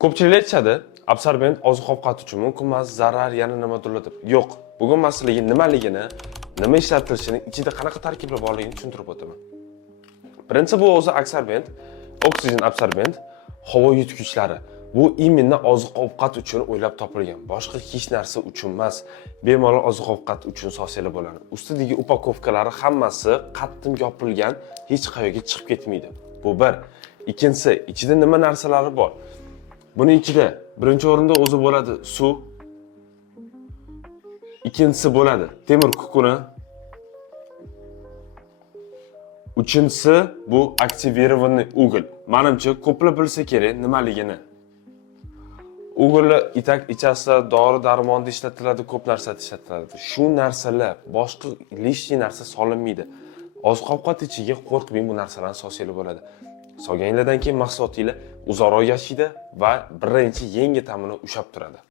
Ko'pchilik aytishadi, absorbent oziq-ovqat uchun mumkin emas, zarar, yana nimadirlar deb. Yo'q, bugun maslaga nimaligini, nima ishlatilishini, ichida qanaqa tarkiblar borligini tushuntirib o'taman. Birinchi bu o'zi absorbent, oksigen absorbent, havo yutgichlari. Bu именно oziq-ovqat uchun o'ylab topilgan. Boshqa hech narsa uchun emas. Bemalol oziq-ovqat uchun sosiylar bo'ladi. Ustidagi upakovkalari hammasi qattiq yopilgan, hech qayerga chiqib ketmaydi. Bu bir. Ikkinchisi, ichida nima narsalari bor? Buni ichida birinchi o'rinda o'zi bo'ladi suv. Ikkinchisi bo'ladi temir kukuni. Uchinchisi bu aktivirovanный уголь. Menimcha ko'plab bilsa kerak nimaligini. Ug'ilni itak ichasida dori-darmonda ishlatiladi, ko'p narsada ishlatiladi. Shu narsalar, boshqa lishni narsa solinmaydi. Oziq-ovqat ichiga qo'rqmang, bu narsalarni sosiylar bo'ladi. Solganlardan keyin mahsulotinglar uzoqroq yashaydi va birinchi yangi ta'mini ushlab turadi.